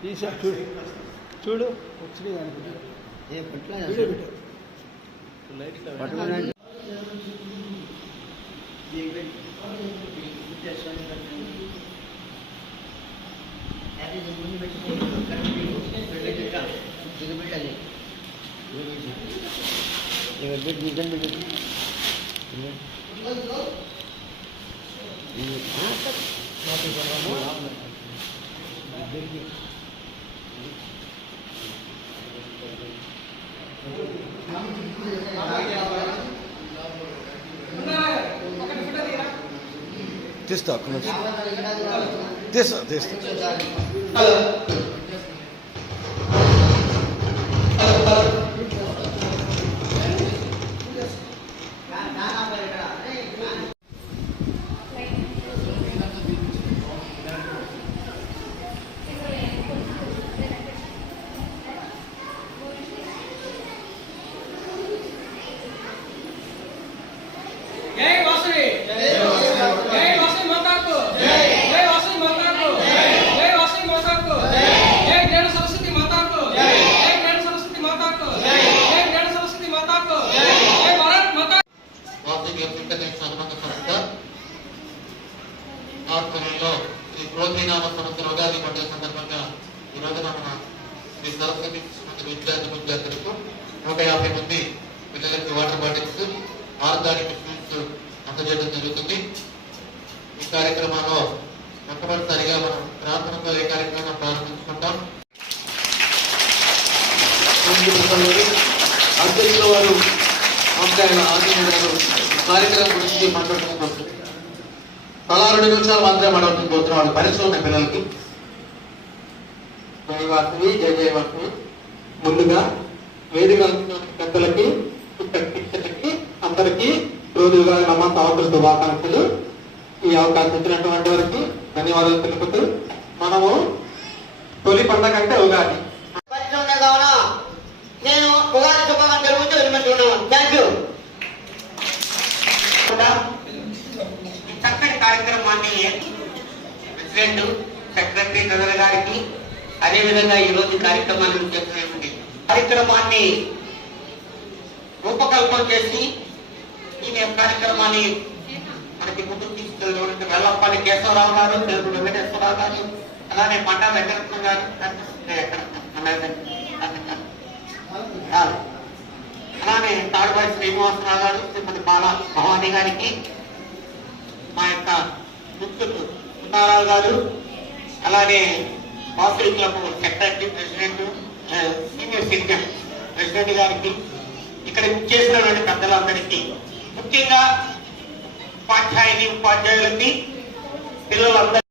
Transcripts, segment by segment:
తీసా చూడు చూడు వచ్చినాయి అనుకుంటా ఏ పట్ల తీస్తా తీస్తా తీస్తా ఆధ్వర్యంలో ఈ ప్రోత్నామ సంవత్సర ఉగాది పండుగ సందర్భంగా ఈ రోజున మన శ్రీ సరస్వతి విద్యార్థులకు 150 మంది పిల్లలకి వాటర్ బాటిల్స్ ఆర్గానిక్ ఫ్రూట్స్ అందజేయడం జరుగుతుంది. ఈ కార్యక్రమంలో మొట్టమొదటిసారిగా మనం ప్రార్థనతో ఈ కార్యక్రమం ప్రారంభించుకుంటాం. అధ్యక్షుల వారు కార్యక్రమం గురించి మాట్లాడుతున్నారు. 2 నిమిషాలు మాత్రమే మాట్లాడుతున్న వాళ్ళు పరీక్షలు ఉన్నాయి పిల్లలకి. జయవాసవి జయవాసవి ముందుగా వేదిక పెద్దలకి శిక్షకులకి అందరికీ రోజుగా నమ్మ సంవత్సర శుభాకాంక్షలు. ఈ అవకాశం ఇచ్చినటువంటి వారికి ధన్యవాదాలు తెలుపుతూ మనము తొలి పండగ అంటే ఉగాది. నేను ఉగాది శుభాకాంక్షలు వినిపించుకున్నాను. Thank you. చక్కటి కార్యక్రమాన్ని ప్రెసిడెంట్ సెక్రటరీ ట్రెజరర్ గారికి అదేవిధంగా ఈరోజు కార్యక్రమాన్ని చేస్తున్నటువంటి కార్యక్రమాన్ని రూపకల్పన చేసి ఈ కార్యక్రమాన్ని మనకి ముందుకు తీసుకెళ్ళినటువంటి వెల్లప్పల్లి కేశవరావు గారు, తెలుగు వెంకటేశ్వరరావు గారు, అలానే పంట వెంకటరత్న గారు, అలానే తాడుబాయి శ్రీనివాసరావు గారు, శ్రీమతి బాల భవానీ గారికి, మా యొక్క ముఖ్యులు సుతారావు గారు, అలానే Vasavi club secretary president senior citizen president గారికి, ఇక్కడ చేసినటువంటి పెద్దలందరికీ, ముఖ్యంగా ఉపాధ్యాయుని ఉపాధ్యాయులకి, పిల్లలందరికీ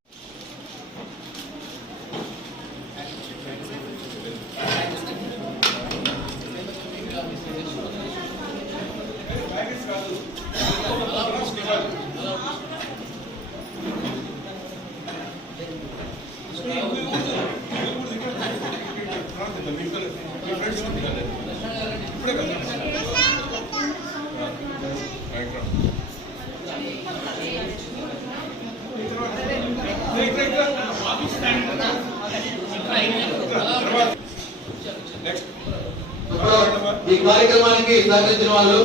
ఈ కార్యక్రమానికి సహకరించిన వాళ్ళు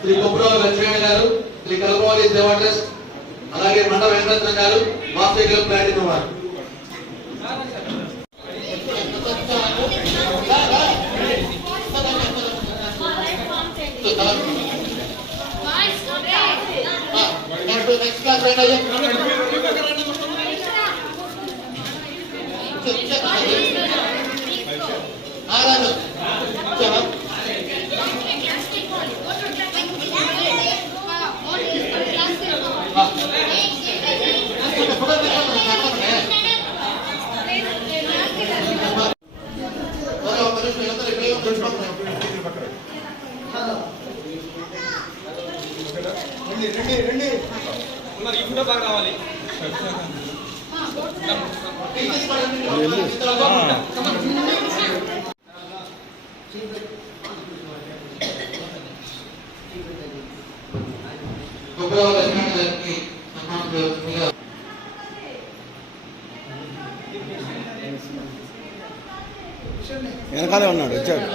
శ్రీ కొప్పురావు లక్ష్మణ గారు, శ్రీ కలపవాలి సేవా ట్రస్ట్, అలాగే మండ వెంకటరత్న గారు, వాసవి క్లబ్ ప్లాటినం వారు. కావాలి వెనకాలే ఉన్నాడు వచ్చాడు